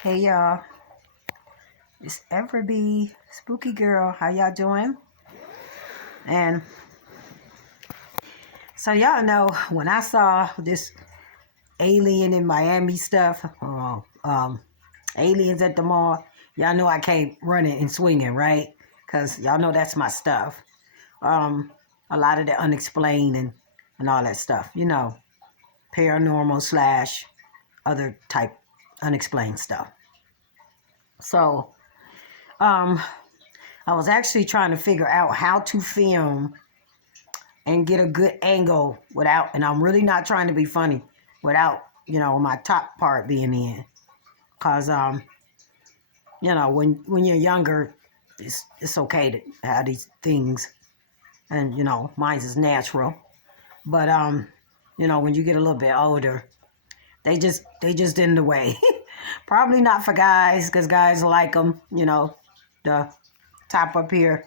Hey y'all, it's Everby Spooky Girl. How y'all doing? And so y'all know when I saw this alien in Miami stuff, aliens at the mall, y'all know I came running and swinging, right? Because y'all know that's my stuff. Um, a lot of the unexplained and all that stuff, paranormal slash other type unexplained stuff. So, um, I was actually trying to figure out how to film and get a good angle without, and I'm really not trying to be funny, without, my top part being in. Cause, when you're younger, it's okay to have these things and, mine's is natural. But, when you get a little bit older, they just in the way. Probably not for guys, because guys like them, the top up here.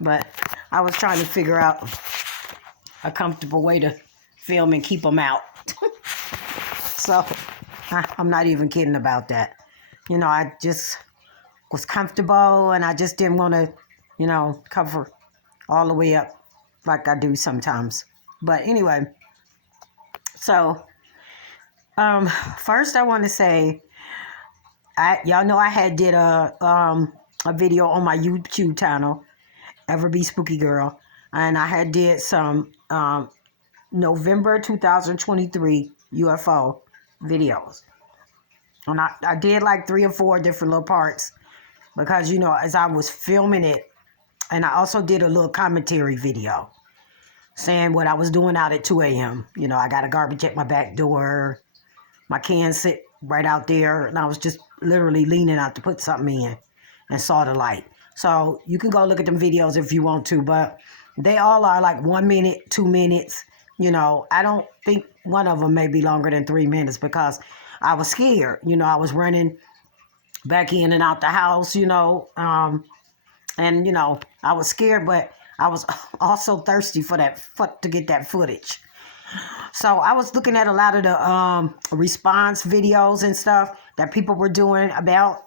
But I was trying to figure out a comfortable way to film and keep them out. So I'm not even kidding about that. I just was comfortable and I just didn't want to, cover all the way up like I do sometimes. But anyway, so first I want to say, y'all know I had did a video on my YouTube channel, Everby Spooky Girl, and I had did some November 2023 UFO videos. And I did like 3 or 4 different little parts because, as I was filming it, and I also did a little commentary video saying what I was doing out at 2 a.m. I got a garbage at my back door. My can sit right out there, and I was just literally leaning out to put something in and saw the light. So you can go look at them videos if you want to, but they all are like 1 minute, 2 minutes. I don't think one of them may be longer than 3 minutes because I was scared. I was running back in and out the house, and, I was scared, but I was also thirsty to get that footage. So I was looking at a lot of the response videos and stuff that people were doing about,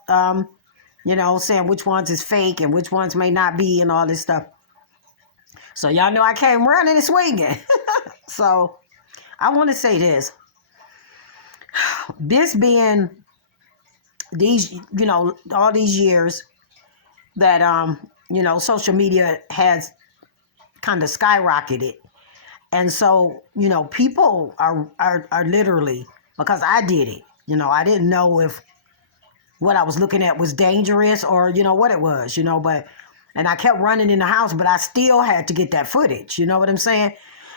saying which ones is fake and which ones may not be and all this stuff. So y'all know I came running and swinging. So I want to say this. This being these, all these years that, social media has kind of skyrocketed. And so, people are literally, because I did it, I didn't know if what I was looking at was dangerous or, what it was, and I kept running in the house, but I still had to get that footage. You know what I'm saying?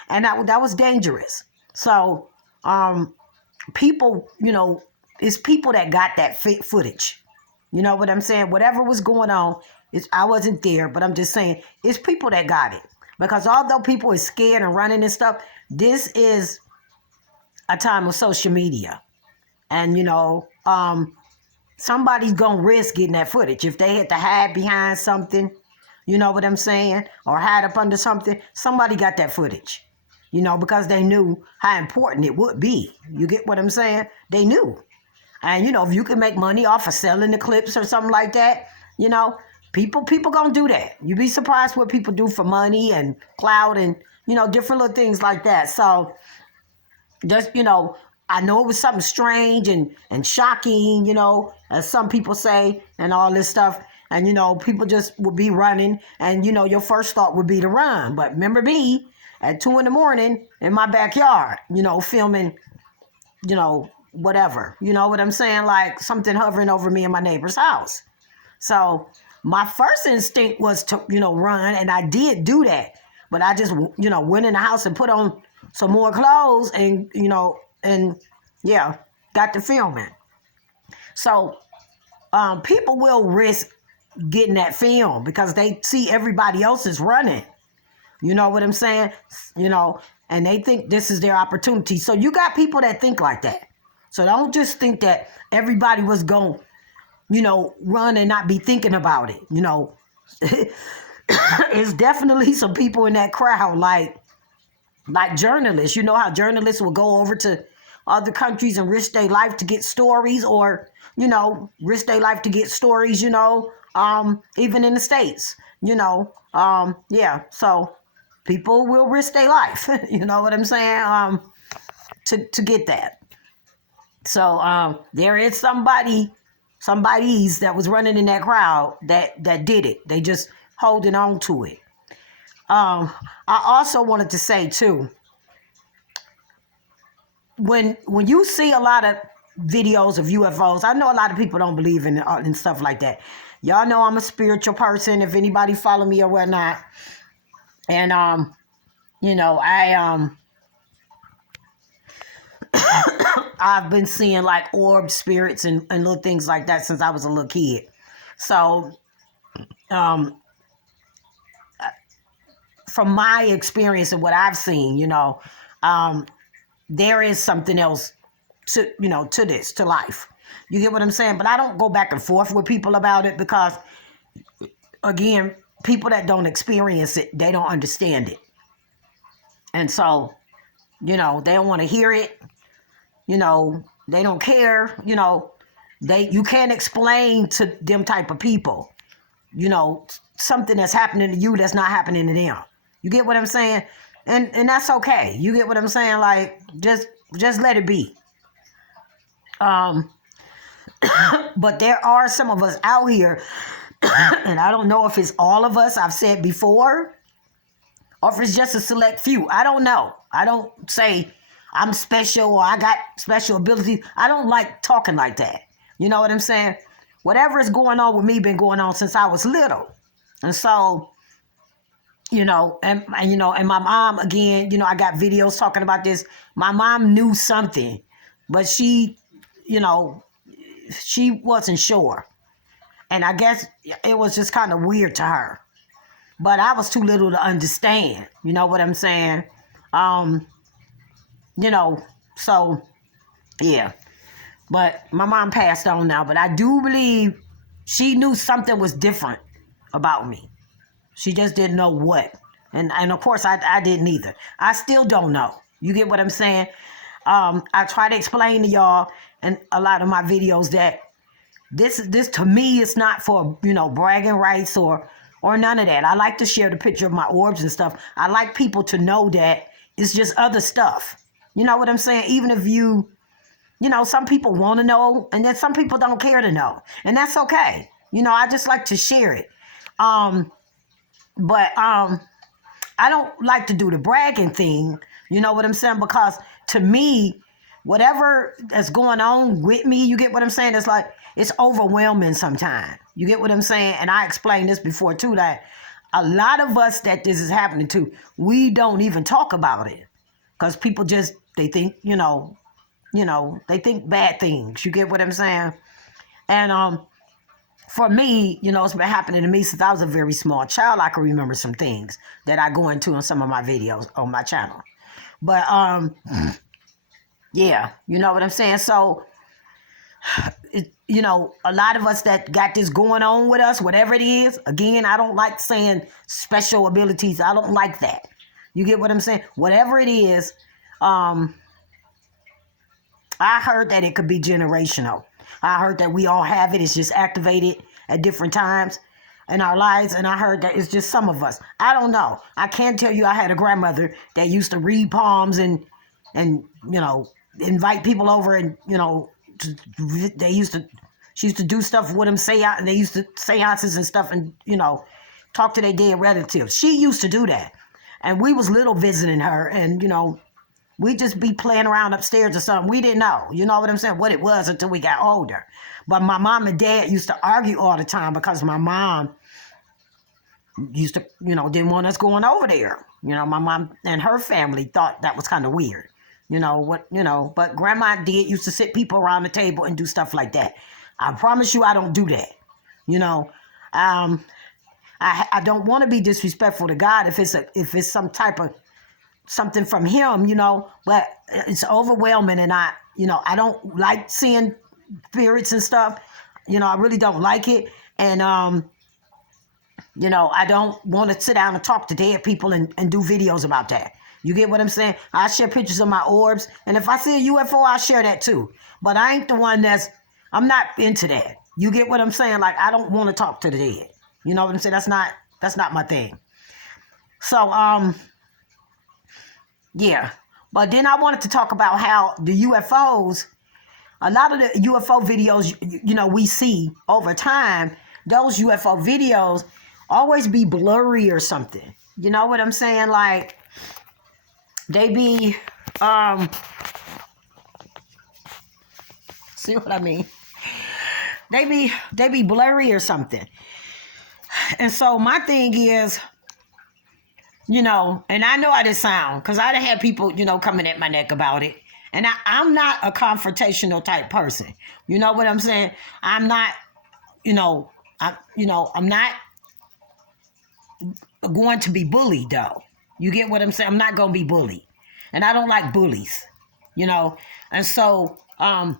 And that was dangerous. So, people, it's people that got that footage. You know what I'm saying? Whatever was going on, I wasn't there, but I'm just saying it's people that got it. Because although people are scared and running and stuff, this is a time of social media. And, somebody's going to risk getting that footage. If they had to hide behind something, you know what I'm saying? Or hide up under something, somebody got that footage. Because they knew how important it would be. You get what I'm saying? They knew. And, if you can make money off of selling the clips or something like that, people gonna do that. You'd be surprised what people do for money and clout and, different little things like that. So just, I know it was something strange and shocking, as some people say and all this stuff. And, people just would be running and, your first thought would be to run. But remember me at 2 a.m. in my backyard, filming, whatever. You know what I'm saying? Like something hovering over me in my neighbor's house. So my first instinct was to, run, and I did do that. But I just, went in the house and put on some more clothes and, got to filming. So people will risk getting that film because they see everybody else is running. You know what I'm saying? And they think this is their opportunity. So you got people that think like that. So don't just think that everybody was going to, run and not be thinking about it. It's definitely some people in that crowd, like journalists. You know how journalists will go over to other countries and risk their life to get stories, or, risk their life to get stories, even in the States, yeah. So people will risk their life, you know what I'm saying, to get that. So there is somebody's that was running in that crowd that did it. They just holding on to it. I also wanted to say too, when you see a lot of videos of UFOs, I know a lot of people don't believe in it and stuff like that. Y'all know I'm a spiritual person, if anybody follow me or whatnot. And I've been seeing like orb spirits and little things like that since I was a little kid. So from my experience and what I've seen, there is something else to this, to life. You get what I'm saying? But I don't go back and forth with people about it because, again, people that don't experience it, they don't understand it. And so, they don't want to hear it. They don't care. You can't explain to them type of people, something that's happening to you that's not happening to them. You get what I'm saying? And that's okay. You get what I'm saying? Like, just let it be. But there are some of us out here, and I don't know if it's all of us, I've said before, or if it's just a select few. I don't know. I don't say I'm special or I got special abilities. I don't like talking like that. You know what I'm saying? Whatever is going on with me been going on since I was little. And so, and my mom, again, I got videos talking about this. My mom knew something, but she wasn't sure. And I guess it was just kind of weird to her. But I was too little to understand. You know what I'm saying? So, yeah. But my mom passed on now. But I do believe she knew something was different about me. She just didn't know what. And of course, I didn't either. I still don't know. You get what I'm saying? I try to explain to y'all in a lot of my videos that this to me is not for, bragging rights or none of that. I like to share the picture of my orbs and stuff. I like people to know that it's just other stuff. You know what I'm saying? Even if some people want to know, and then some people don't care to know. And that's okay. I just like to share it. But I don't like to do the bragging thing. You know what I'm saying? Because to me, whatever that's going on with me, you get what I'm saying? It's like, it's overwhelming sometimes. You get what I'm saying? And I explained this before too, that a lot of us that this is happening to, we don't even talk about it. Because people just, they think, they think bad things. You get what I'm saying? And for me, it's been happening to me since I was a very small child. I can remember some things that I go into in some of my videos on my channel. But yeah, you know what I'm saying? So, a lot of us that got this going on with us, whatever it is, again, I don't like saying special abilities. I don't like that. You get what I'm saying? Whatever it is, I heard that it could be generational. I heard that we all have it. It's just activated at different times in our lives. And I heard that it's just some of us. I don't know. I can tell you I had a grandmother that used to read palms and invite people over and, she used to do stuff with them, they used to seances and stuff and, talk to their dead relatives. She used to do that. And we was little visiting her and, we just be playing around upstairs or something. We didn't know, you know what I'm saying, what it was until we got older. But my mom and dad used to argue all the time because my mom used to, didn't want us going over there. My mom and her family thought that was kind of weird. But grandma used to sit people around the table and do stuff like that. I promise you I don't do that. I don't want to be disrespectful to God if it's some type of something from him, but it's overwhelming and I don't like seeing spirits and stuff. I really don't like it. And, I don't want to sit down and talk to dead people and do videos about that. You get what I'm saying? I share pictures of my orbs. And if I see a UFO, I'll share that too. But I ain't the one I'm not into that. You get what I'm saying? Like, I don't want to talk to the dead. You know what I'm saying? That's not my thing. So, yeah. But then I wanted to talk about how the UFOs, a lot of the UFO videos, we see over time, those UFO videos always be blurry or something. You know what I'm saying? Like, they be, see what I mean? They be blurry or something. And so my thing is, and I know how this sound, because I done had people, coming at my neck about it. And I'm not a confrontational type person. You know what I'm saying? I'm not, I'm not going to be bullied, though. You get what I'm saying? I'm not going to be bullied. And I don't like bullies, And so I'll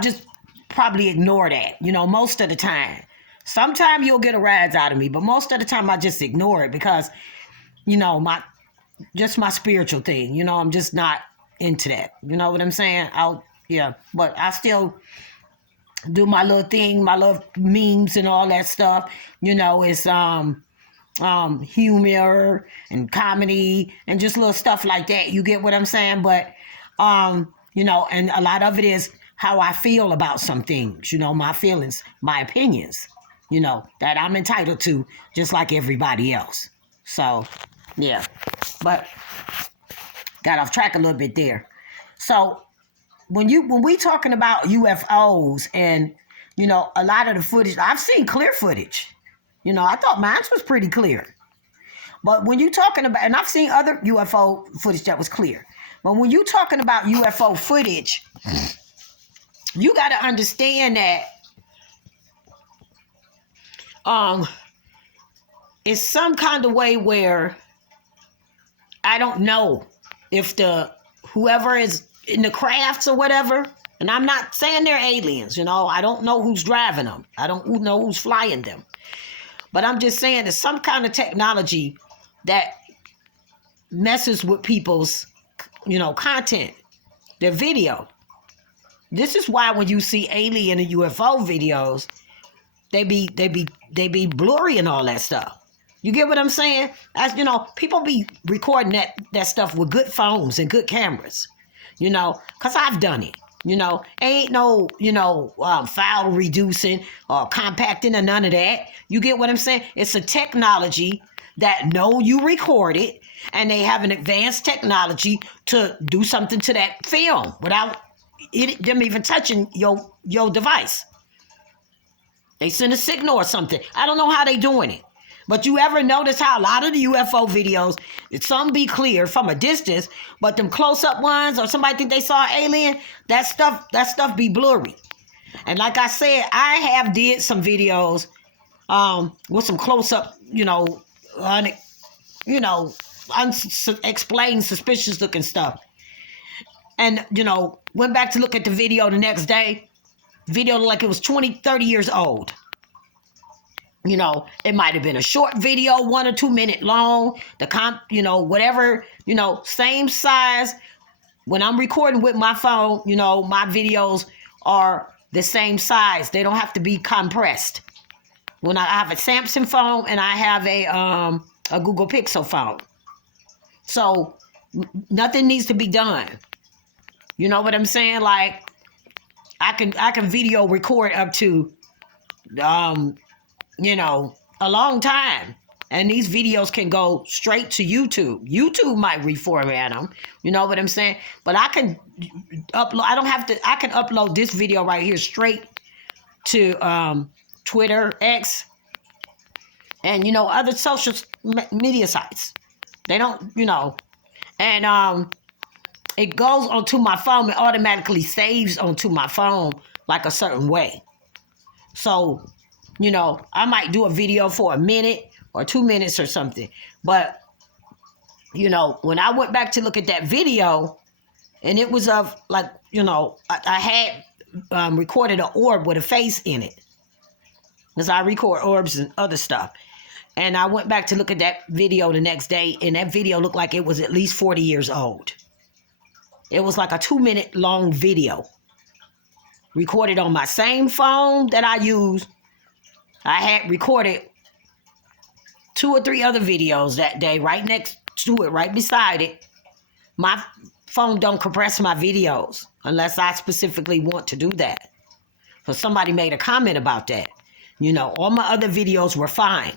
just probably ignore that, most of the time. Sometimes you'll get a rise out of me, but most of the time I just ignore it because, my spiritual thing, I'm just not into that. You know what I'm saying? But I still do my little thing, my little memes and all that stuff. It's humor and comedy and just little stuff like that. You get what I'm saying? But, and a lot of it is how I feel about some things, my feelings, my opinions, that I'm entitled to just like everybody else. So, yeah. But got off track a little bit there. So when we talking about UFOs and, a lot of the footage, I've seen clear footage. I thought mine was pretty clear. But when you talking about, and I've seen other UFO footage that was clear. But when you talking about UFO footage, you got to understand that it's some kind of way where I don't know if whoever is in the crafts or whatever, and I'm not saying they're aliens, I don't know who's driving them. I don't know who's flying them. But I'm just saying there's some kind of technology that messes with people's, content, their video. This is why when you see alien and UFO videos, they be blurry and all that stuff. You get what I'm saying? As people be recording that stuff with good phones and good cameras. Because I've done it. Ain't no, file reducing or compacting or none of that. You get what I'm saying? It's a technology that know you recorded, and they have an advanced technology to do something to that film without them even touching your device. They send a signal or something. I don't know how they doing it. But you ever notice how a lot of the UFO videos, some be clear from a distance, but them close-up ones or somebody think they saw an alien, that stuff be blurry. And like I said, I did some videos with some close-up, unexplained, suspicious looking stuff. And, went back to look at the video the next day. Video looked like it was 20, 30 years old. It might have been a short video, 1 or 2 minute long, whatever, same size. When I'm recording with my phone, my videos are the same size. They don't have to be compressed. When I have a Samsung phone and I have a Google Pixel phone. So nothing needs to be done. You know what I'm saying? Like I can video record up to a long time. And these videos can go straight to YouTube. YouTube might reformat them. You know what I'm saying? But I can upload, I can upload this video right here straight to Twitter, X, and, other social media sites. They don't, and it goes onto my phone. It automatically saves onto my phone like a certain way. So, I might do a video for a minute or 2 minutes or something. But, when I went back to look at that video, and it was of like, I had recorded an orb with a face in it. Because I record orbs and other stuff. And I went back to look at that video the next day, and that video looked like it was at least 40 years old. It was like a 2-minute long video recorded on my same phone that I used. I had recorded 2 or 3 other videos that day right next to it, right beside it. My phone don't compress my videos unless I specifically want to do that. So somebody made a comment about that. You know, all my other videos were fine.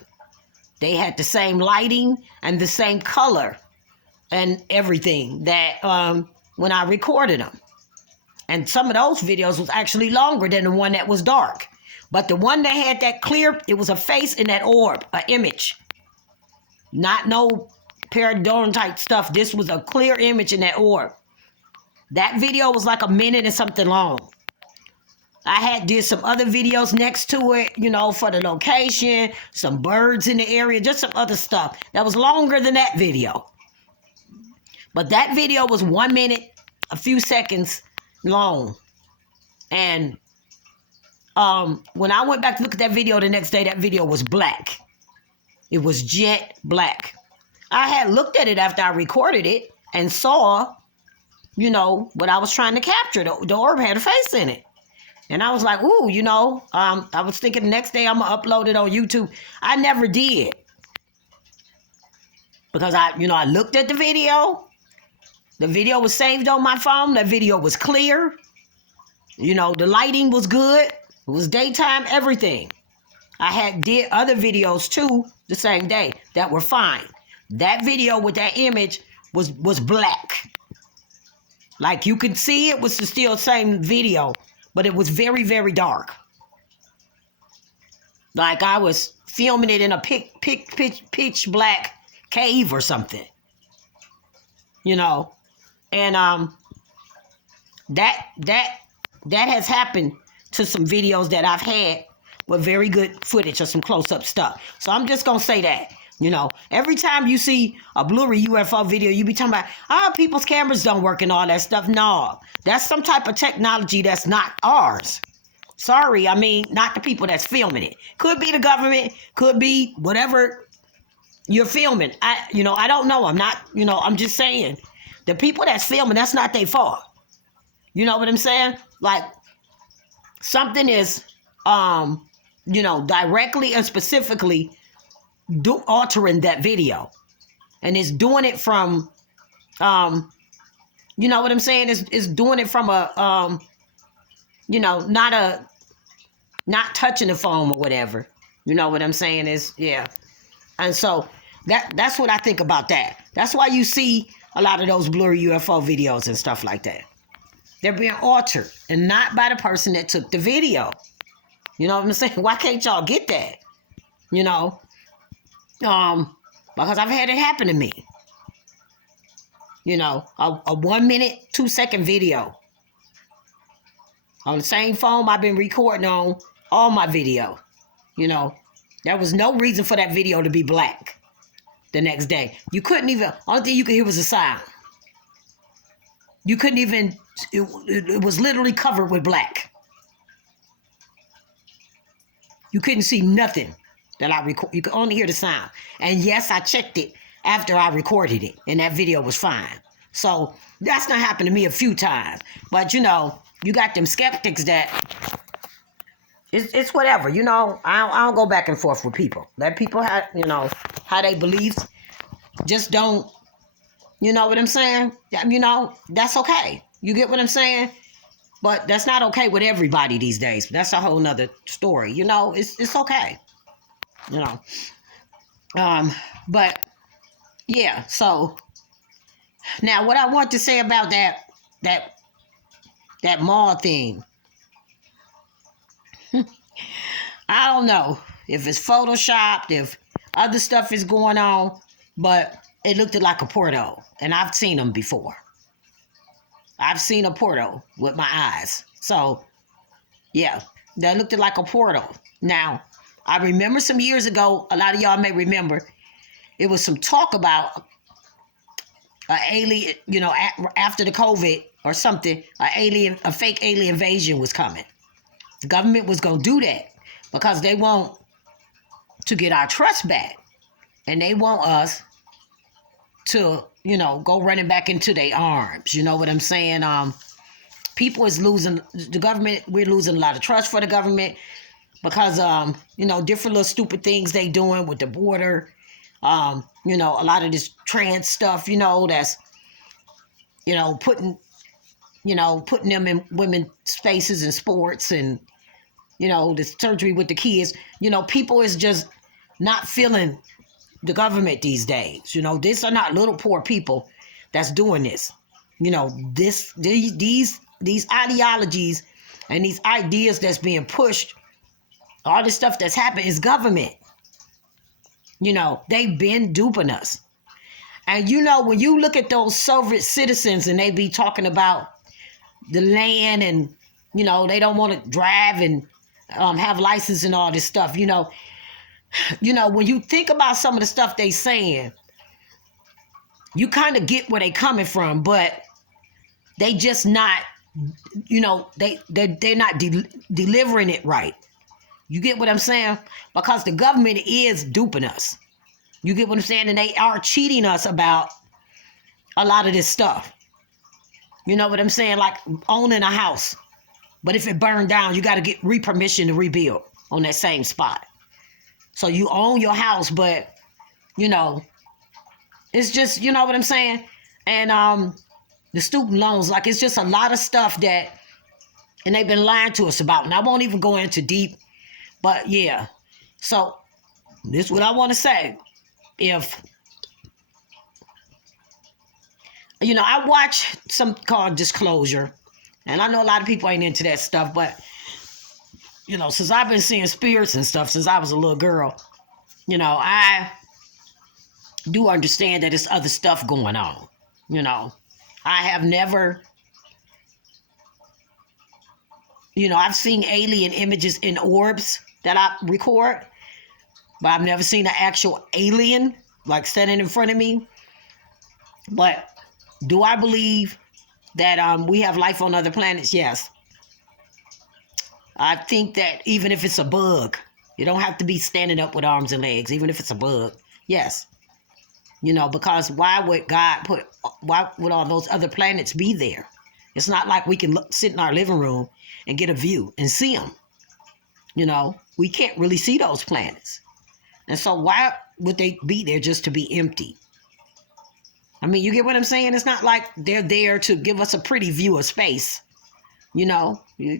They had the same lighting and the same color and everything that when I recorded them. And some of those videos was actually longer than the one that was dark. But the one that had that clear, it was a face in that orb, an image. Not no paradorn type stuff. This was a clear image in that orb. That video was like a minute and something long. I did some other videos next to it, you know, for the location, some birds in the area, just some other stuff that was longer than that video. But that video was 1 minute, a few seconds long. And when I went back to look at that video the next day, that video was black. It was jet black. I had looked at it after I recorded it and saw, you know, what I was trying to capture. The orb had a face in it. And I was like, ooh, you know, I was thinking the next day I'm going to upload it on YouTube. I never did. Because I looked at the video. The video was saved on my phone. That video was clear. You know, the lighting was good. It was daytime, everything. I did other videos too the same day that were fine. That video with that image was black. Like you could see it was still the same video. But it was very, very dark. Like I was filming it in a pitch black cave or something. You know. And that has happened to some videos that I've had with very good footage or some close-up stuff. So I'm just going to say that. You know, every time you see a blurry UFO video, you be talking about, people's cameras don't work and all that stuff. No, that's some type of technology that's not ours. Sorry, I mean, not the people that's filming it. Could be the government, could be whatever you're filming. I don't know. I'm not, I'm just saying. The people that's filming, that's not their fault. You know what I'm saying? Like, something is, directly and specifically altering that video, and it's doing it from you know what I'm saying, it's doing it from a not touching the phone or whatever, you know what I'm saying, is yeah. And so that's what I think about that. That's why you see a lot of those blurry UFO videos and stuff like that. They're being altered, and not by the person that took the video. You know what I'm saying? Why can't y'all get that? You know, because I've had it happen to me. You know, a 1 minute, 2 second video on the same phone I've been recording on all my video. You know, there was no reason for that video to be black the next day. You couldn't even, only thing you could hear was a sound. You couldn't even, it was literally covered with black. You couldn't see nothing that I record. You could only hear the sound. And yes, I checked it after I recorded it, and that video was fine. So that's not happened to me a few times. But you know, you got them skeptics that it's whatever. You know, I don't go back and forth with people. Let people have, how they believe. Just don't. You know what I'm saying? You know, that's okay. You get what I'm saying? But that's not okay with everybody these days. That's a whole nother story. You know, it's okay. You know. But yeah, so now what I want to say about that mall thing. I don't know if it's photoshopped, if other stuff is going on, but it looked like a portal, and I've seen them before. I've seen a portal with my eyes. So, yeah, that looked like a portal. Now, I remember some years ago, a lot of y'all may remember, it was some talk about an alien, after the COVID or something, a fake alien invasion was coming. The government was going to do that because they want to get our trust back. and they want us to, go running back into their arms. You know what I'm saying? People is losing the government. We're losing a lot of trust for the government because, different little stupid things they doing with the border. A lot of this trans stuff, that's, putting them in women's spaces in sports and, the surgery with the kids. People is just not feeling the government these days. These are not little poor people that's doing this. These ideologies and these ideas that's being pushed, all this stuff that's happened is government. They've been duping us. And when you look at those Soviet citizens and they be talking about the land and, they don't want to drive and have license and all this stuff, when you think about some of the stuff they saying, you kind of get where they coming from, but they just not, they're not delivering it right. You get what I'm saying? Because the government is duping us. You get what I'm saying? And they are cheating us about a lot of this stuff. You know what I'm saying? Like owning a house. But if it burned down, you got to get permission to rebuild on that same spot. So you own your house, but, it's just, you know what I'm saying? And the student loans, like it's just a lot of stuff that, and they've been lying to us about. And I won't even go into deep, but yeah. So this is what I want to say. If, I watch some called Disclosure, and I know a lot of people ain't into that stuff, but, since I've been seeing spirits and stuff since I was a little girl, I do understand that there's other stuff going on. I have never, I've seen alien images in orbs that I record, but I've never seen an actual alien like standing in front of me. But do I believe that we have life on other planets? Yes. I think that even if it's a bug, you don't have to be standing up with arms and legs, even if it's a bug. Yes. Because why would all those other planets be there? It's not like we can sit in our living room and get a view and see them. We can't really see those planets. And so why would they be there just to be empty? I mean, you get what I'm saying? It's not like they're there to give us a pretty view of space. You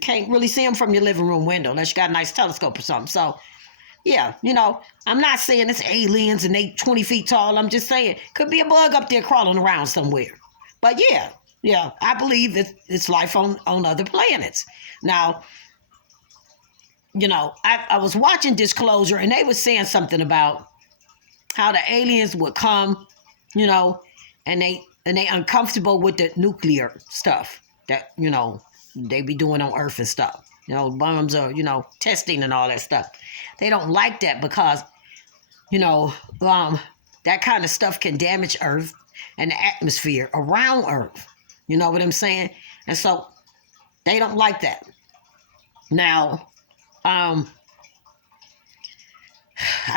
can't really see them from your living room window unless you got a nice telescope or something. So, yeah, I'm not saying it's aliens and they 20 feet tall. I'm just saying could be a bug up there crawling around somewhere. But yeah, I believe that it's life on other planets. Now, I was watching Disclosure and they were saying something about how the aliens would come, and they uncomfortable with the nuclear stuff that, they be doing on Earth and stuff. Bombs are, testing and all that stuff. They don't like that because, that kind of stuff can damage Earth and the atmosphere around Earth. You know what I'm saying? And so they don't like that. Now, I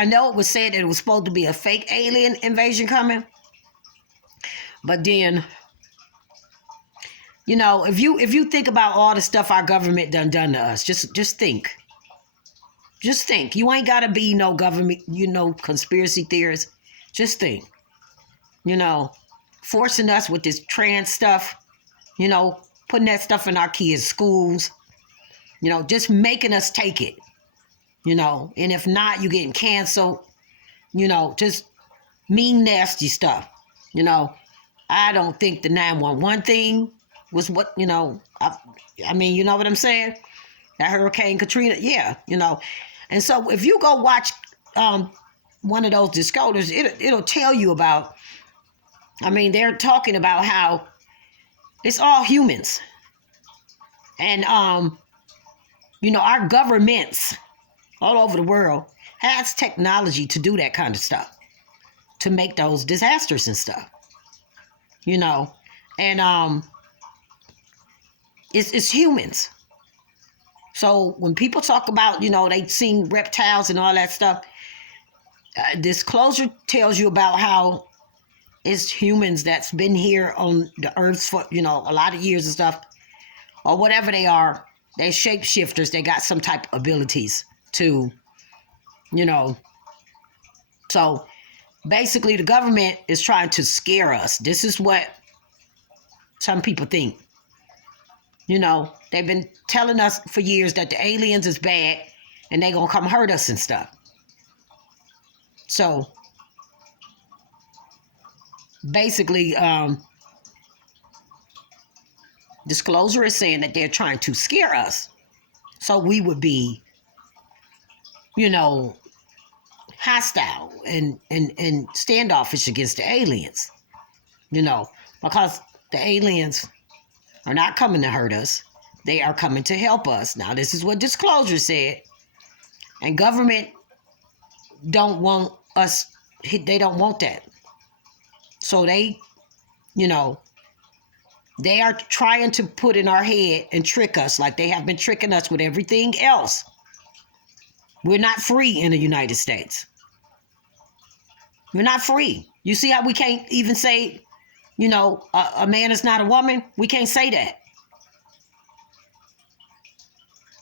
know it was said that it was supposed to be a fake alien invasion coming. But then, if you think about all the stuff our government done to us, just think. Just think. You ain't gotta be no government, conspiracy theorist. Just think. Forcing us with this trans stuff, putting that stuff in our kids' schools, just making us take it. And if not, you getting canceled, just mean, nasty stuff. I don't think the 911 thing was what, I mean, you know what I'm saying? That Hurricane Katrina, yeah, And so if you go watch one of those Disclosures, it'll tell you about, I mean, they're talking about how it's all humans. And, our governments all over the world has technology to do that kind of stuff, to make those disasters and stuff, and it's humans. So when people talk about, they seen reptiles and all that stuff, Disclosure tells you about how it's humans that's been here on the earth for, a lot of years and stuff, or whatever they are. They're shapeshifters. They got some type of abilities to, you know. So basically, the government is trying to scare us. This is what some people think. They've been telling us for years that the aliens is bad and they're going to come hurt us and stuff. So basically, disclosure is saying that they're trying to scare us. So we would be, hostile and standoffish against the aliens, because the aliens are not coming to hurt us. They are coming to help us. Now, this is what disclosure said. And government don't want us, they don't want that. So they, they are trying to put in our head and trick us like they have been tricking us with everything else. We're not free in the United States. We're not free. You see how we can't even say, a man is not a woman? We can't say that.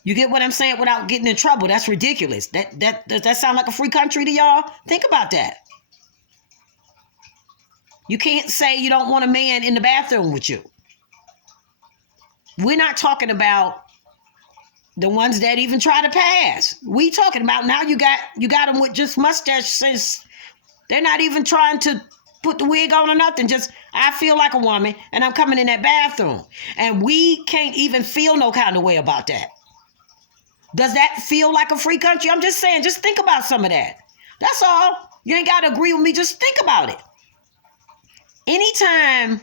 You get what I'm saying? Without getting in trouble. That's ridiculous. Does that sound like a free country to y'all? Think about that. You can't say you don't want a man in the bathroom with you. We're not talking about the ones that even try to pass. We talking about now you got them with just mustaches. They're not even trying to put the wig on or nothing. Just, I feel like a woman and I'm coming in that bathroom. And we can't even feel no kind of way about that. Does that feel like a free country? I'm just saying, just think about some of that. That's all. You ain't got to agree with me. Just think about it. Anytime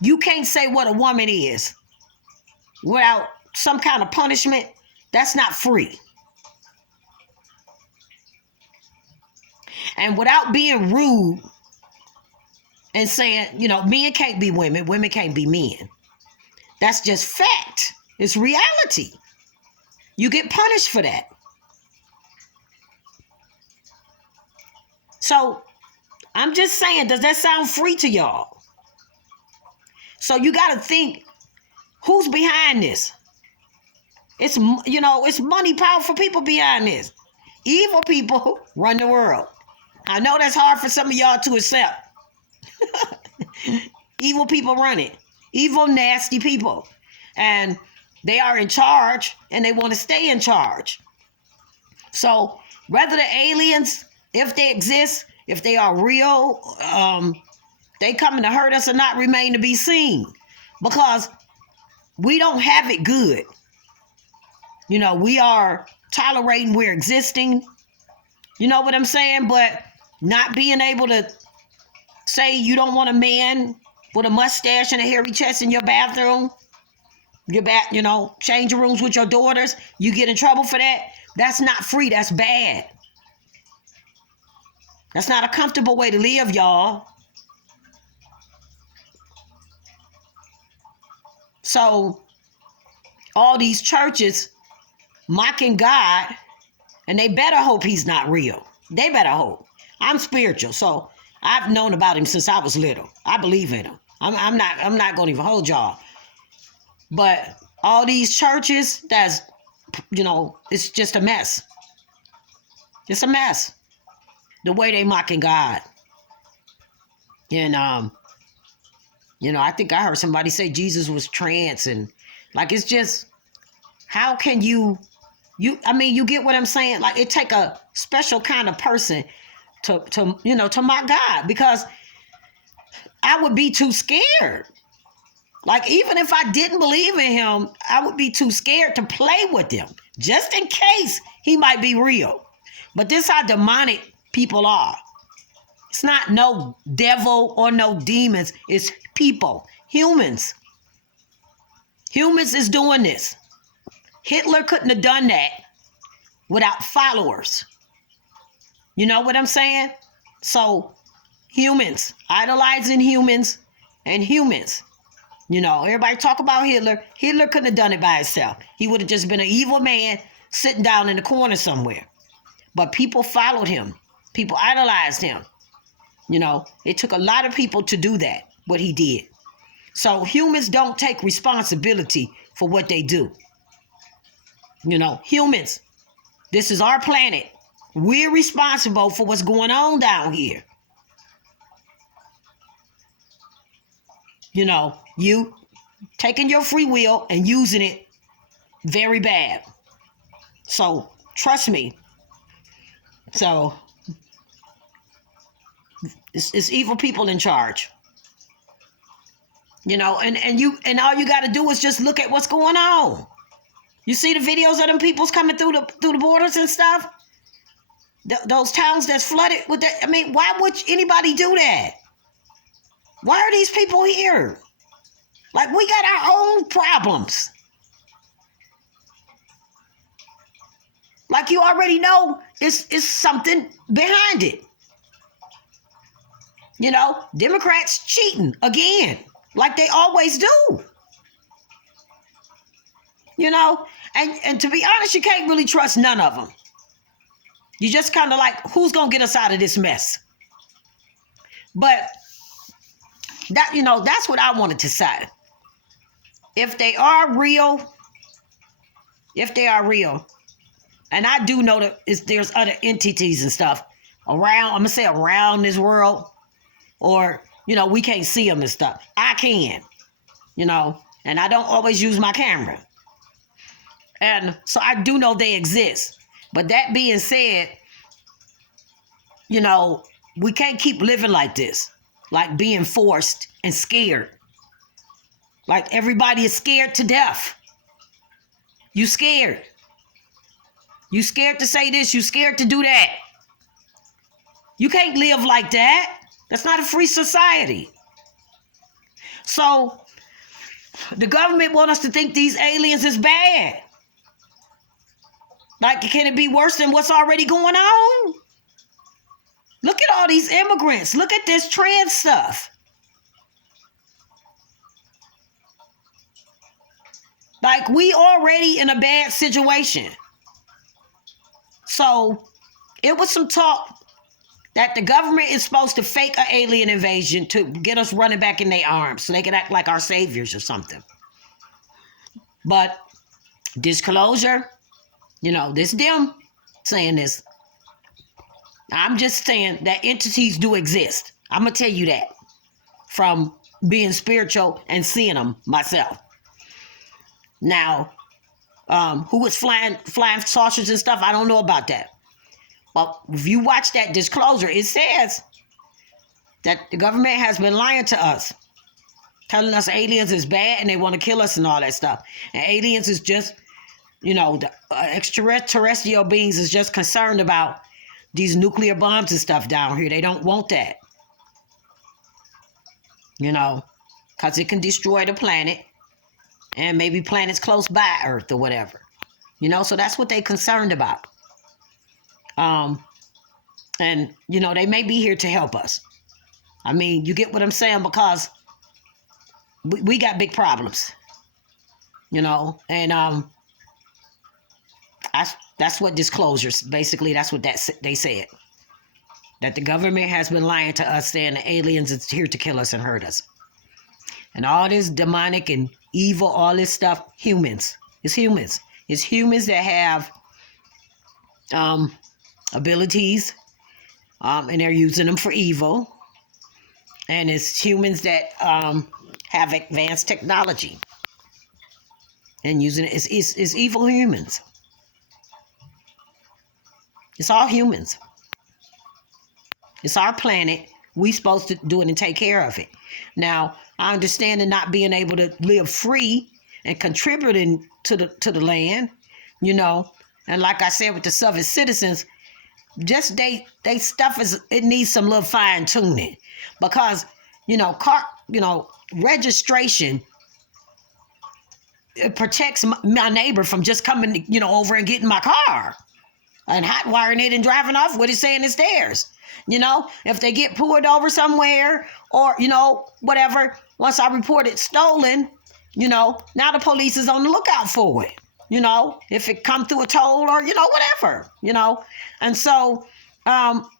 you can't say what a woman is without some kind of punishment, that's not free. And without being rude and saying, men can't be women, women can't be men. That's just fact. It's reality. You get punished for that. So I'm just saying, does that sound free to y'all? So you got to think, who's behind this? It's money, powerful people behind this. Evil people run the world. I know that's hard for some of y'all to accept. Evil people run it. Evil, nasty people. And they are in charge and they want to stay in charge. So whether the aliens, if they exist, if they are real, they coming to hurt us or not remain to be seen. Because we don't have it good. We are tolerating, we're existing. You know what I'm saying? But not being able to say you don't want a man with a mustache and a hairy chest in your bathroom, changing rooms with your daughters, you get in trouble for that. That's not free. That's bad. That's not a comfortable way to live, y'all. So all these churches mocking God, and they better hope he's not real. They better hope. I'm spiritual, so I've known about him since I was little. I believe in him. I'm not going to even hold y'all. But all these churches, that's, it's just a mess. It's a mess. The way they mocking God. And, I think I heard somebody say Jesus was trans, and like, it's just, how can you get what I'm saying? Like, it take a special kind of person to mock God, because I would be too scared. Like, even if I didn't believe in him, I would be too scared to play with him, just in case he might be real. But this is how demonic people are. It's not no devil or no demons. It's people, humans. Humans is doing this. Hitler couldn't have done that without followers. You know what I'm saying? So humans, idolizing humans and humans. Everybody talk about Hitler. Hitler couldn't have done it by himself. He would have just been an evil man sitting down in the corner somewhere. But people followed him. People idolized him. You know, it took a lot of people to do that, what he did. So humans don't take responsibility for what they do. You know, humans, this is our planet. We're responsible for what's going on down here. You know, you taking your free will and using it very bad. So trust me. So it's evil people in charge. You know, and all you got to do is just look at what's going on. You see the videos of them peoples coming through the borders and stuff? Those towns that's flooded with that. I mean, why would anybody do that? Why are these people here? Like, we got our own problems. Like, you already know it's something behind it. You know, Democrats cheating again, like they always do. You know, and to be honest, you can't really trust none of them. You just kind of like, who's going to get us out of this mess? But that, you know, that's what I wanted to say. If they are real, and I do know that there's other entities and stuff around, I'm going to say around this world, or, you know, we can't see them and stuff. I can, you know, and I don't always use my camera. And so I do know they exist. But that being said, you know, we can't keep living like this, like being forced and scared. Like everybody is scared to death. You scared. You scared to say this. You scared to do that. You can't live like that. That's not a free society. So the government want us to think these aliens is bad. Like, can it be worse than what's already going on? Look at all these immigrants. Look at this trans stuff. Like, we already in a bad situation. So it was some talk that the government is supposed to fake an alien invasion to get us running back in their arms so they can act like our saviors or something. But disclosure, you know, this them saying this. I'm just saying that entities do exist. I'm going to tell you that from being spiritual and seeing them myself. Now, who was flying saucers and stuff, I don't know about that. Well, if you watch that disclosure, it says that the government has been lying to us, telling us aliens is bad and they want to kill us and all that stuff. And aliens is just, you know, the extraterrestrial beings is just concerned about these nuclear bombs and stuff down here. They don't want that. You know, because it can destroy the planet and maybe planets close by Earth or whatever. You know, so that's what they're concerned about. And, you know, they may be here to help us. I mean, you get what I'm saying? Because we got big problems, you know, and that's what disclosures, basically, that's what they said. That the government has been lying to us, saying the aliens is here to kill us and hurt us. And all this demonic and evil, all this stuff, humans. It's humans. It's humans that have abilities, and they're using them for evil. And it's humans that have advanced technology and using it. It's evil humans. It's all humans. It's our planet. We supposed to do it and take care of it. Now, I understand the not being able to live free and contributing to the land, you know. And like I said with the Southern citizens, just they stuff it needs some little fine tuning, because registration, it protects my neighbor from just coming over and getting my car and hot wiring it and driving off with it saying it's theirs. If they get pulled over somewhere or whatever, once I report it stolen, now the police is on the lookout for it. you know, if it come through a toll or, you know, whatever, you know. And so,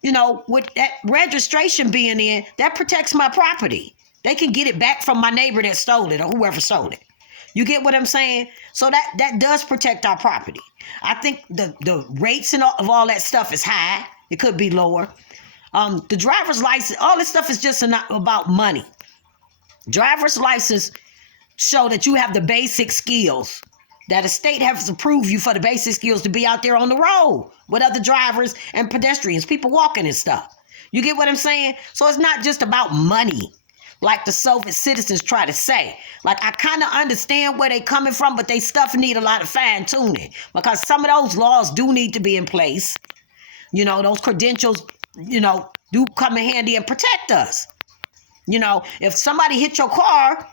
you know, with that registration being in, that protects my property. They can get it back from my neighbor that stole it or whoever stole it. You get what I'm saying? So that does protect our property. I think the rates and of all that stuff is high. It could be lower. The driver's license, all this stuff is just about money. Driver's license show that you have the basic skills, that a state has to prove you for the basic skills to be out there on the road with other drivers and pedestrians, people walking and stuff. You get what I'm saying? So it's not just about money, like the Soviet citizens try to say. Like, I kind of understand where they're coming from, but they stuff need a lot of fine tuning, because some of those laws do need to be in place. You know, those credentials, you know, do come in handy and protect us. You know, if somebody hit your car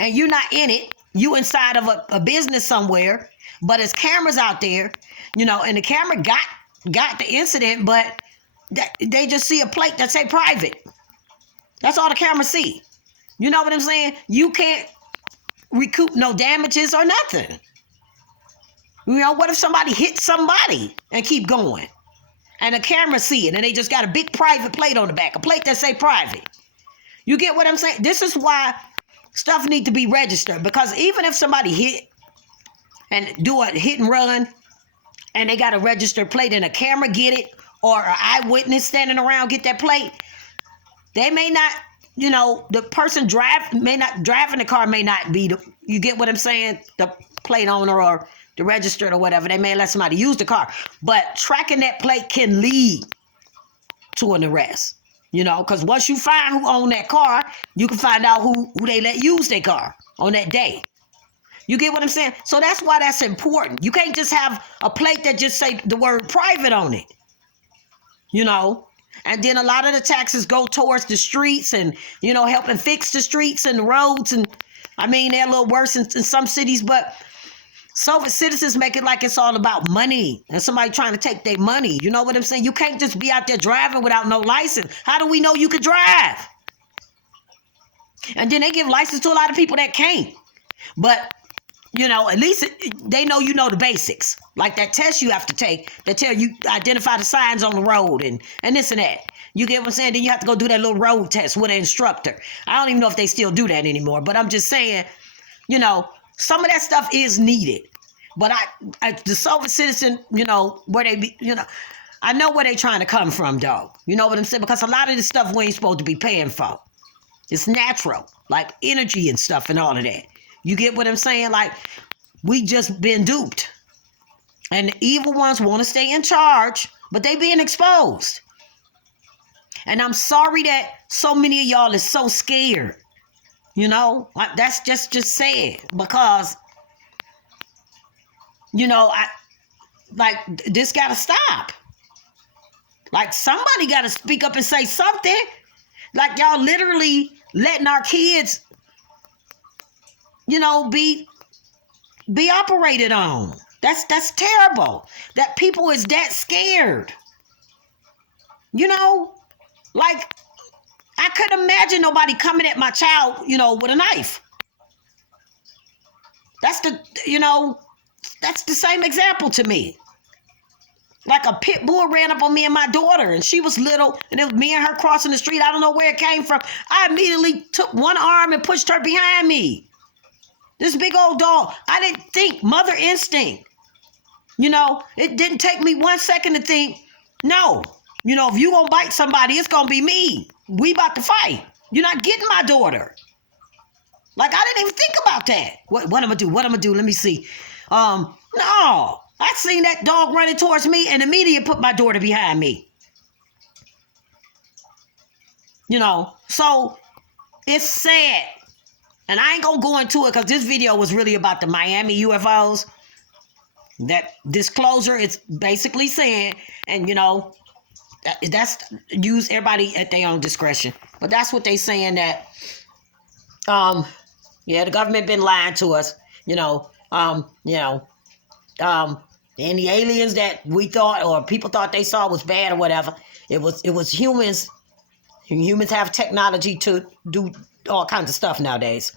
and you're not in it, you inside of a business somewhere, but there's cameras out there, you know, and the camera got the incident, but they just see a plate that say private. That's all the camera see. You know what I'm saying? You can't recoup no damages or nothing. You know, what if somebody hits somebody and keep going? And the camera see it, and they just got a big private plate on the back, a plate that say private. You get what I'm saying? This is why stuff need to be registered, because even if somebody hit and do a hit and run and they got a registered plate and a camera get it, or an eyewitness standing around get that plate, they may not, you know, the person driving the car may not be you get what I'm saying, the plate owner or the registered or whatever. They may let somebody use the car, but tracking that plate can lead to an arrest. You know, because once you find who owned that car, you can find out who they let use their car on that day. You get what I'm saying? So that's why that's important. You can't just have a plate that just say the word private on it. You know, and then a lot of the taxes go towards the streets and, you know, helping fix the streets and the roads. And I mean, they're a little worse in some cities, but Soviet citizens make it like it's all about money and somebody trying to take their money. You know what I'm saying? You can't just be out there driving without no license. How do we know you could drive? And then they give license to a lot of people that can't. But, you know, at least they know you know the basics. Like that test you have to take that tell you identify the signs on the road and this and that. You get what I'm saying? Then you have to go do that little road test with an instructor. I don't even know if they still do that anymore. But I'm just saying, you know, some of that stuff is needed. But the Soviet citizen, you know, where they be, you know, I know where they trying to come from, dog. You know what I'm saying? Because a lot of this stuff we ain't supposed to be paying for. It's natural, like energy and stuff and all of that. You get what I'm saying? Like, we just been duped. And the evil ones want to stay in charge, but they being exposed. And I'm sorry that so many of y'all is so scared. You know, that's just sad, because, you know, this got to stop. Like, somebody got to speak up and say something. Like, y'all literally letting our kids, you know, be operated on. That's terrible. That people is that scared. You know, like, I couldn't imagine nobody coming at my child, you know, with a knife. That's the same example to me. Like a pit bull ran up on me and my daughter, and she was little, and it was me and her crossing the street. I don't know where it came from. I immediately took one arm and pushed her behind me. This big old dog. I didn't think, mother instinct. You know, it didn't take me 1 second to think, no. You know, if you gonna bite somebody, it's gonna be me. We about to fight. You're not getting my daughter. Like, I didn't even think about that. What I'm gonna do? What I'm gonna do? Let me see. No. I seen that dog running towards me and immediately put my daughter behind me. You know, so it's sad. And I ain't gonna go into it because this video was really about the Miami UFOs. That disclosure, it's basically saying, and you know, that's use everybody at their own discretion. But that's what they saying, that the government been lying to us, and the aliens that we thought or people thought they saw was bad or whatever. It was humans. Humans have technology to do all kinds of stuff nowadays.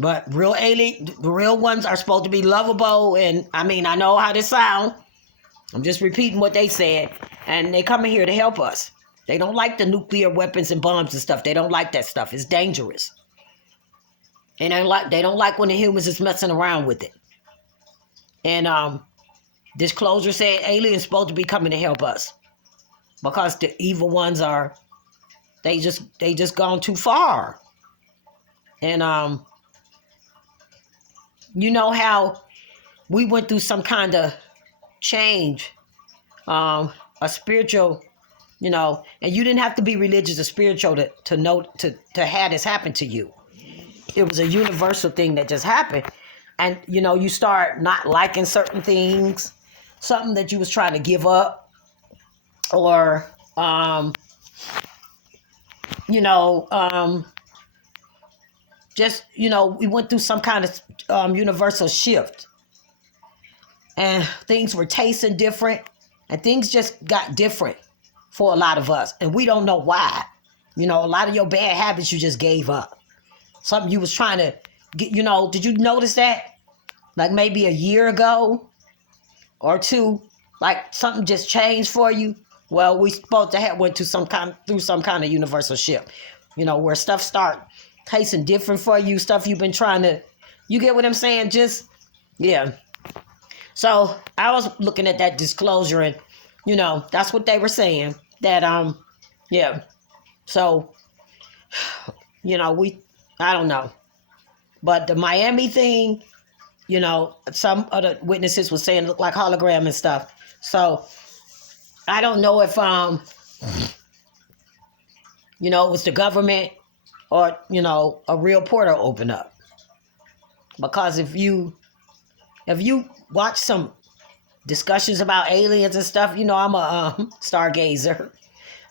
But real alien, the real ones are supposed to be lovable. And I mean, I know how this sound. I'm just repeating what they said. And they coming here to help us. They don't like the nuclear weapons and bombs and stuff. They don't like that stuff. It's dangerous. And they don't like when the humans is messing around with it. And Disclosure said aliens supposed to be coming to help us. Because the evil ones are, they just gone too far. And you know how we went through some kind of change, a spiritual, and you didn't have to be religious or spiritual to know to have this happen to you. It was a universal thing that just happened. And you start not liking certain things, something that you was trying to give up, or just we went through some kind of universal shift, and things were tasting different, and things just got different for a lot of us, and we don't know why. A lot of your bad habits you just gave up. Something you was trying to get. Did you notice that? Like maybe a year ago or two, like something just changed for you. Well, we supposed to have went through some kind of universal shift, where stuff start tasting different for you. Stuff you've been trying to, you get what I'm saying? Yeah. So I was looking at that disclosure, and that's what they were saying. That yeah. So I don't know, but the Miami thing, some other witnesses were saying it looked like hologram and stuff. So I don't know if it was the government or a real portal open up. Because if you watch some discussions about aliens and stuff, I'm a stargazer,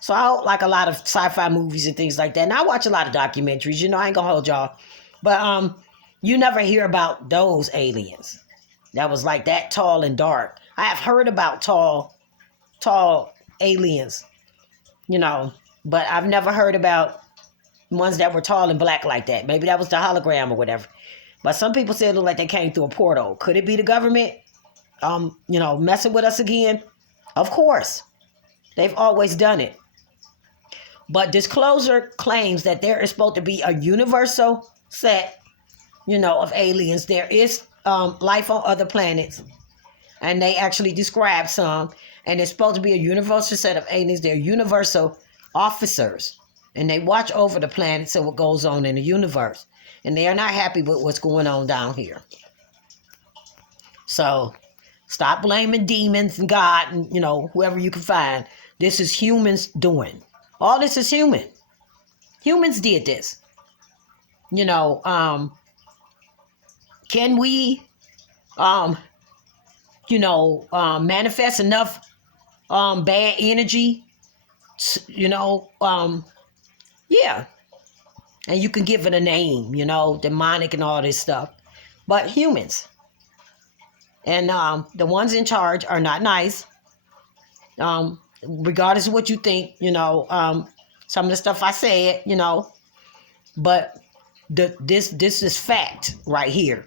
so I like a lot of sci-fi movies and things like that, and I watch a lot of documentaries. I ain't gonna hold y'all, but you never hear about those aliens that was like that tall and dark. I have heard about tall aliens, but I've never heard about ones that were tall and black like that. Maybe that was the hologram or whatever. But some people said it looked like they came through a portal. Could it be the government, messing with us again? Of course. They've always done it. But Disclosure claims that there is supposed to be a universal set, of aliens. There is life on other planets. And they actually describe some. And it's supposed to be a universal set of aliens. They're universal officers. And they watch over the planets and what goes on in the universe. And they are not happy with what's going on down here. So stop blaming demons and God and, whoever you can find. This is humans doing. All this is human. Humans did this. Can we, manifest enough bad energy, yeah. And you can give it a name, demonic and all this stuff. But humans. And the ones in charge are not nice. Regardless of what you think, some of the stuff I said, but this is fact right here.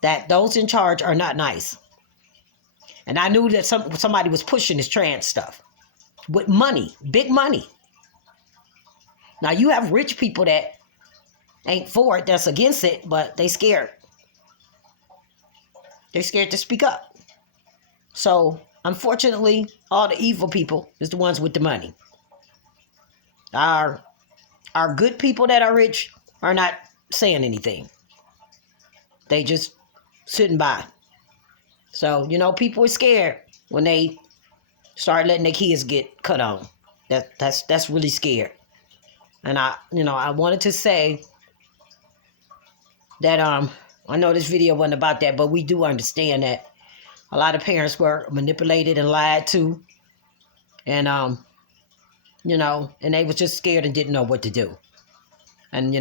That those in charge are not nice. And I knew that somebody was pushing this trans stuff with money, big money. Now you have rich people that ain't for it, that's against it, but they scared. They're scared to speak up. So unfortunately, all the evil people is the ones with the money. Our good people that are rich are not saying anything. They just sitting by. So, people are scared when they start letting their kids get cut on. That's really scared. And I wanted to say that I know this video wasn't about that, but we do understand that a lot of parents were manipulated and lied to. And and they was just scared and didn't know what to do. And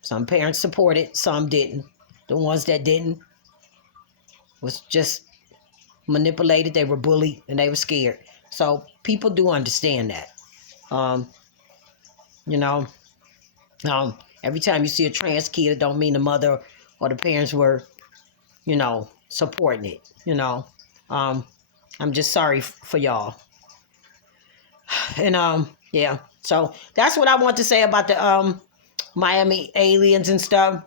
some parents supported, some didn't. The ones that didn't was just manipulated, they were bullied, and they were scared. So people do understand that. Every time you see a trans kid, it don't mean the mother or the parents were, supporting it. I'm just sorry for y'all. And yeah. So that's what I want to say about the Miami aliens and stuff.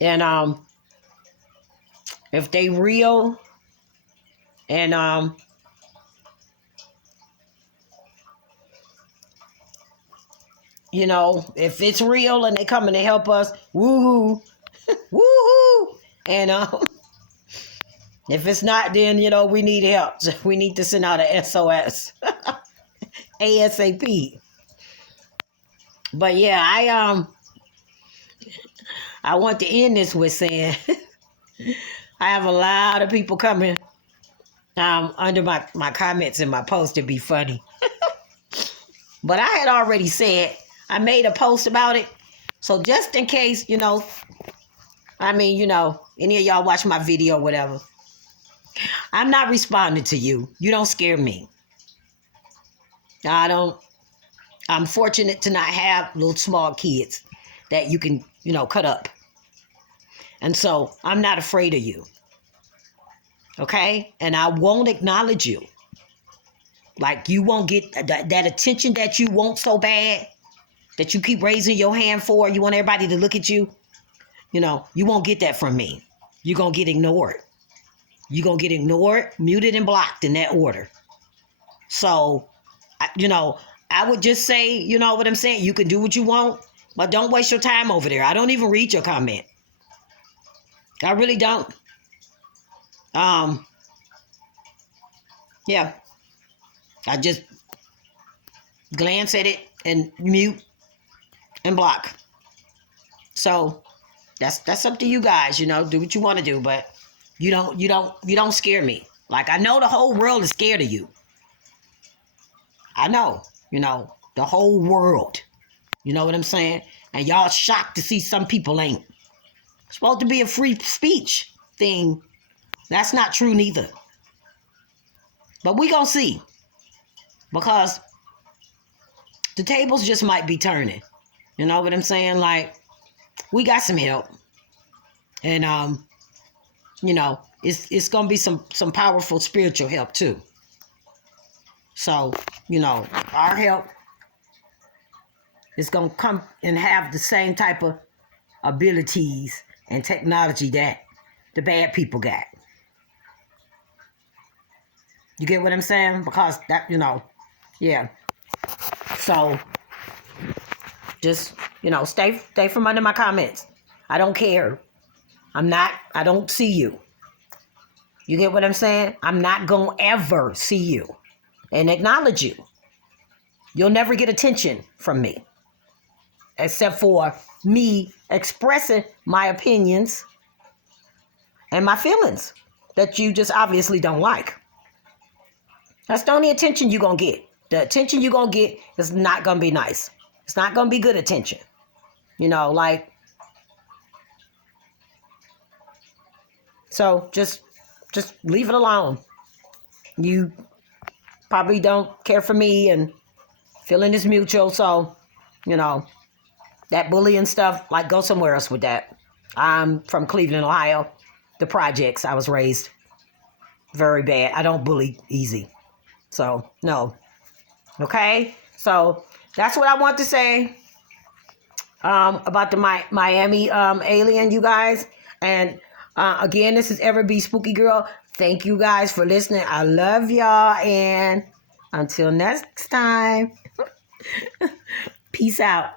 And if they real and if it's real and they coming to help us, woohoo, woohoo. And if it's not, then we need help. We need to send out a SOS ASAP. But yeah, I want to end this with saying I have a lot of people coming under my comments and my post to be funny. But I had already said, I made a post about it. So just in case, any of y'all watch my video, whatever, I'm not responding to you. You don't scare me. I'm fortunate to not have little small kids that you can, cut up. And so I'm not afraid of you. Okay? And I won't acknowledge you. Like you won't get that attention that you want so bad, that you keep raising your hand for. You want everybody to look at you. You won't get that from me. You're going to get ignored. You're going to get ignored, muted, and blocked in that order. So, I would just say, you know what I'm saying? You can do what you want, but don't waste your time over there. I don't even read your comment. I really don't. Yeah. I just glance at it and mute and block. So that's up to you guys, do what you want to do, but you don't scare me. Like I know the whole world is scared of you. I know, the whole world. You know what I'm saying? And y'all shocked to see some people ain't. It's supposed to be a free speech thing. That's not true neither. But we gonna see. Because the tables just might be turning. You know what I'm saying? Like, we got some help. And, it's going to be some powerful spiritual help, too. So, our help is going to come and have the same type of abilities and technology that the bad people got. You get what I'm saying? Because that, yeah. So, just, stay from under my comments. I don't care. I don't see you. You get what I'm saying? I'm not going to ever see you and acknowledge you. You'll never get attention from me. Except for me expressing my opinions and my feelings that you just obviously don't like. That's the only attention you're going to get. The attention you're going to get is not going to be nice. It's not going to be good attention. So just leave it alone. You probably don't care for me and feeling is mutual. So, that bullying stuff, like go somewhere else with that. I'm from Cleveland, Ohio. The projects, I was raised very bad. I don't bully easy. So, no. Okay? So, that's what I want to say about the Miami alien, you guys. And again, this is Ever Be Spooky Girl. Thank you guys for listening. I love y'all. And until next time, peace out.